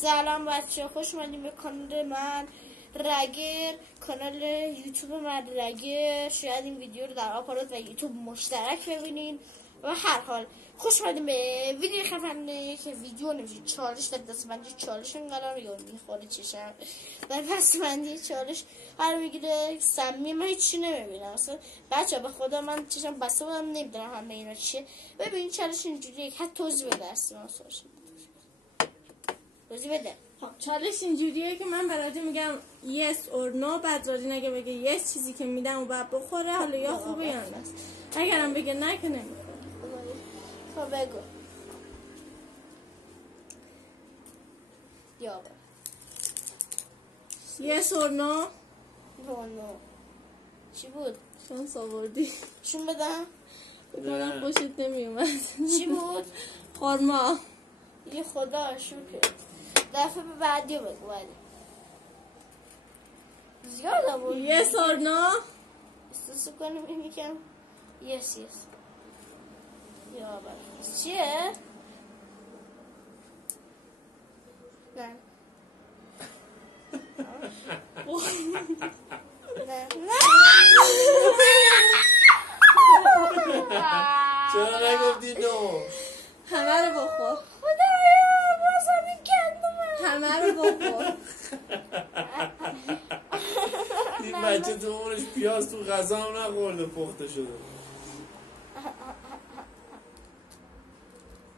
سلام بچه، خوش اومدیم به کانال من رگر، کانال یوتیوب من رگر. شاید این ویدیو رو در آپارات و یوتیوب مشترک ببینین. و هر حال خوش اومدیم به ویدیو خفنه که ویدیو نمیشه چالش در دستبندی چالش انقدر یا میخوره چشم در دستبندی چالش قرار میگیره. سمی من هیچی نمیبینم اصلا بچه، به خدا من چشم بسته بودم نمیدونم همه اینا چیه. ببین چالش اینجوریه که توضیح بده اصلا توضیح بده. خب چالش اینجوریه که من برای میگم yes or no، بعد رادی نگه بگه yes چیزی که میدم و بعد بخوره، حالا یا خوبه یا نه. اگرم بگه نه که نمیخوره. خب بگو. یا yes or no. نو چی بود؟ شانس آوردی. شون بدم؟ بکنم خوشت نمیومد. چی بود؟ خورما. یه خدا شکر. دفعه بعدی بگو. بعدی زیاد آوردی. yes or no. استرس کنم این میکنم yes یا بعد چیه؟ نه چرا نگفتی نو؟ همه رو بخور. خدایا بازم این کندم. همه رو بخور. این بچه تو عمرش پیاز تو غذا هم نخورده، پخته شده.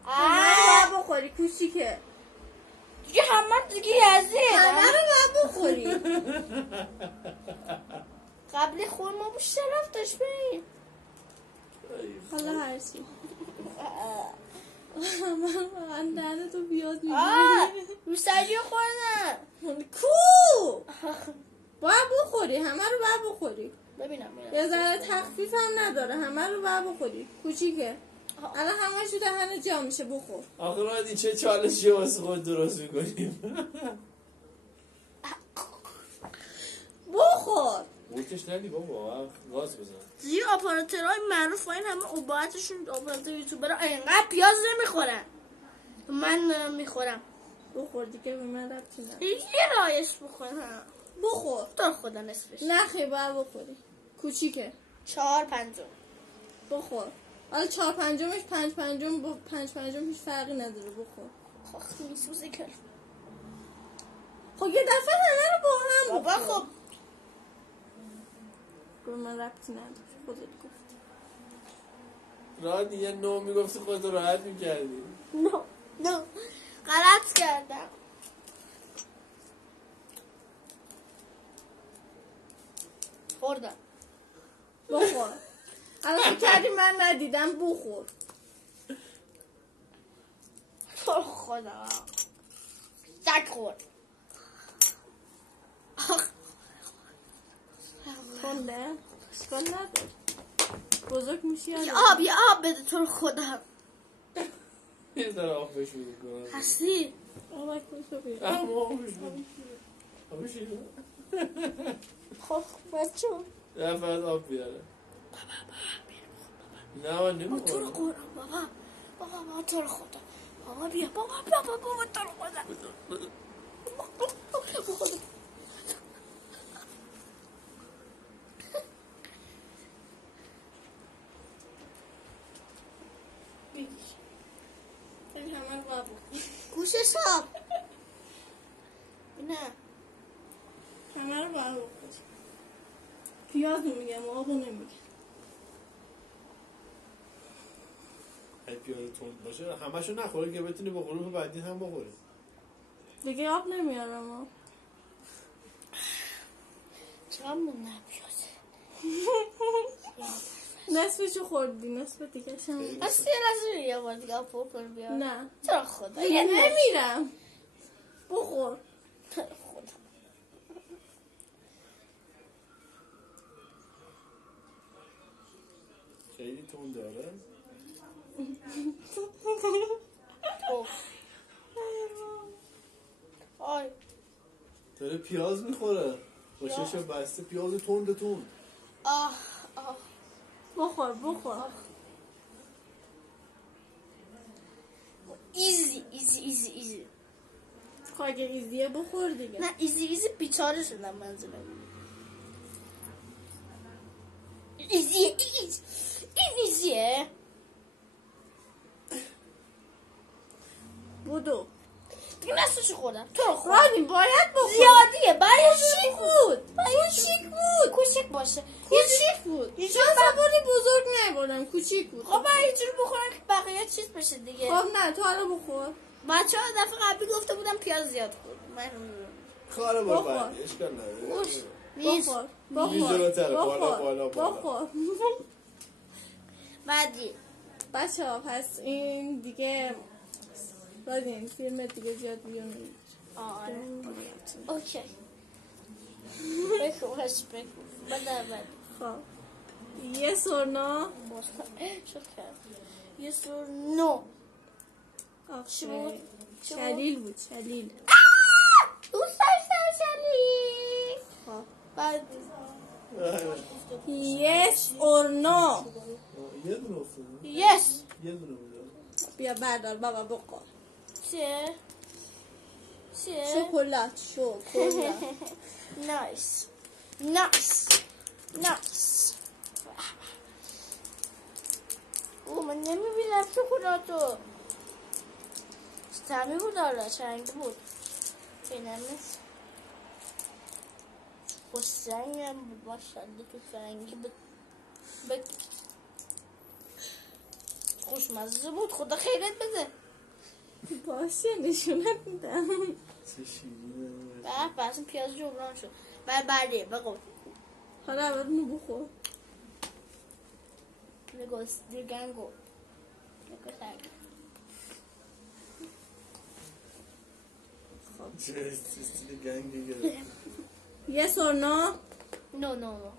همه رو بخوری کوچیکه. دیگه همه دیگه یزید. همه رو بخوری. قبل خورما بوش شرف داشت بین. حالا هرچی. من دهنه تو بیاد میگیری. روسری خوردن. کو باید بخوری، همه رو باید بخوری. ببینم یه ذره تخفیف هم نداره، همه رو باید بخوری. کوچیکه الان همه شو دهنه جا میشه. بخور. آخه رادی چه چالشی واسه خود درست میکنیم؟ بخور. بوتش ندی بابا، گاز بزن. زیر آپاراتورهای معروف و این همه عباعتشون آپاراتور یوتیوبرها اینقدر پیاز نمیخورن. من میخورم. بخور دیگه، به من ربطی نداره. یه رایش بخورم. بخور. تو خدا نصفش. نه خیلی باید بخوری. کوچیکه. 4/5 بخور. حالا 4/5 5/5 با 5/5 هیچ فرقی نداره. بخور. خب میسوزه کل. خب یه دفعه همه رو با هم بابا خب به من ربطی نداره، خودت گفت. رادی یه نو میگفتی خودت راحت میکردی. نه غلط کردم. خوردم. بخور. الان فکر کردی من ندیدم. بخور. تو خدا تک خورد. خونده اشکال نداره، بزرگ میشی. یه آب بده تو رو خدا. یه ذره آب بهش میدی کنم هستی؟ آبک باشو بیر. اما آبش میدی. آبش میدی. خب بچه یه فرد آب بیاره. نه من نمیخورم. تو رو قرآن بابا تو رو خدا. بابا بیا بابا تو رو خدا. این همه رو باید بخور. گوشش آب. نه همه رو باید بخور. پیاز نمیگم، آبو نمیگم. اگه پیاز تند باشه همشو نخوره که بتونی با غروب بعدی هم بخوری. دیگه آب نمیارم. چرا موندم پیازه. نصفشو خوردی، نصف دیگه شم. اصلا یه یه بار دیگه آب بخور بیا. نه تو خدا دیگه نمیرم. بخور. تو خدا. خیلی تند داره. آی داره پیاز میخوره. خوششو بسته پیاز تند. آه بخور. ایزی خب اگه ایزیه بخور دیگه. نه ایزی بیچاره شدم منظورم. این ایزیه. بودو دیگه نستشو خوردم. تو رو خوردم. رانی باید بخور. زیادیه. باید شیک بود. باید شیک بود. کوچیک باشه. کوچیک بود. یه شما سواری بزرگ نبردم کوچیک بود. خب من یه جوری بخورم که بقیه چیز بشه دیگه. خب نه تو حالا بخور. بچه ها دفعه قبلی گفته بودم پیاز زیاد خورد. من کار بار بخور. بعدی اشکال نداره. بخور. بخور. بعدی بچه ها پس این دیگه این فیلم دیگه زیاد بیان. آره اوکی بخور هش بخور بعد خب yes or no yes or no چی بود؟ شلیل بود شلیل دوست داشتم شلیل. خب بعد yes or no یه دونه افتاده yes یه دونه بوده بیا بردار بابا بخور چیه شکلات نایس نایس نایس او من نمیبینم شکلاتو تعمی بود آره چه رنگی بود بینم نیست خوش رنگی هم بود ماشالله که فرنگی بود خوشمزه بود خدا خیرت بده باشه نشونت میدم چه شیرینه به اصلا پیاز جبران شد بعدی بگو حالا اول اونو بخور دیگنگو چه استیل گنگی گرفت yes or no نو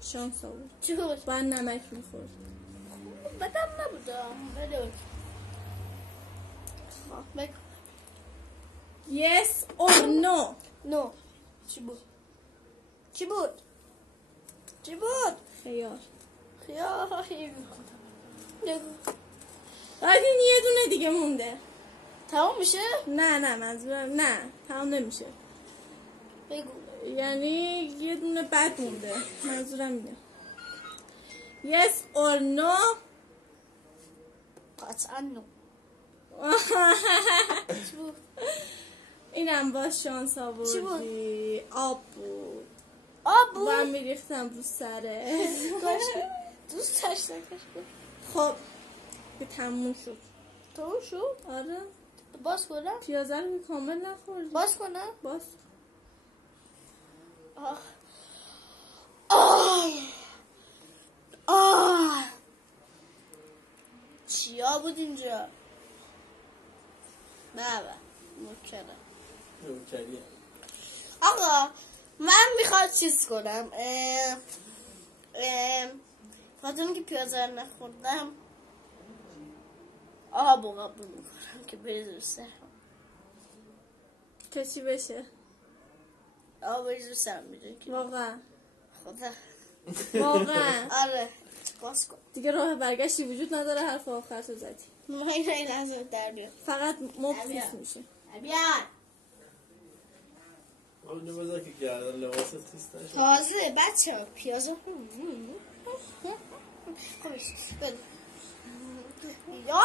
شانس آورد چی بود؟ باید نمک میخورد بدم نبودم بله بگو yes or no نو چی بود؟ خیار خیاهی بعد این یه دونه دیگه مونده تمام میشه؟ نه منظورم نه تمام نمیشه بگو یعنی یه دونه بد مونده منظورم اینه yes or no قطعا نو چی بود؟ اینم با شانس آوردی آب بود من میریختم رو سره دوست داشتم خب به تموم شد تموم شد؟ آره باز کنم؟ پیازه رو کامل نخوردی باز کنم؟ باز چیا بود اینجا؟ بابا مکرم آقا من میخواد چیز کنم خاطر که پیازه نخوردم آب قبول میکنم که بریز رو سرم که چی بشه؟ آب بریز رو سرم میدونی که واقعا خدا واقعا آره باز کن دیگه راه برگشتی وجود نداره حرف آخر تو زدی من این لحظه در بیاد فقط مبتیز میشه بیان اونو بذار که گردن لباست خیست نشد تازه بچه ها پیازه خوبش بله یا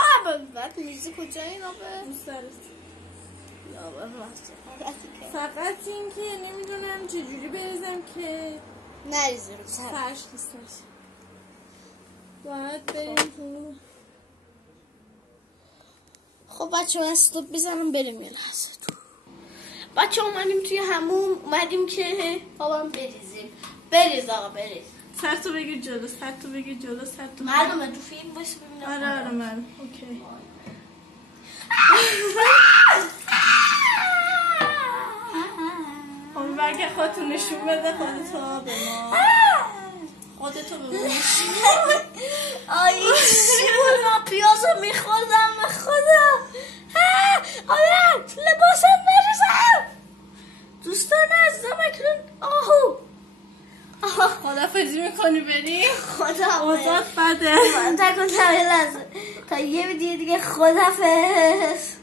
بعد میزه کجا این آبه دوست دارست یا فقط این که نمیدونم چجوری بریزم که نریزه رو سر فرش خیست نشه باید بریم تو خب بچه ها استوب بزنم بریم یه لحظه تو بچه ها اومدیم توی همون اومدیم که بابام بریزیم بریز آقا بریز سر تو بگیر جلو سر تو بگیر جلو سر تو معلومه تو فیلم باشه ببینم آره من اوکی امیدوارم که خودتون نشون بده خودتو به ما خودتو به ما آی چی بود ما پیازو میخوردم به خدا آره لباسم بریزم دوستان عزیزم اکنون آهو خدافظی میکنی بری خدا اوضاعت بده من تکن تا یه لحظه تا یه ویدیو دیگه خدافظ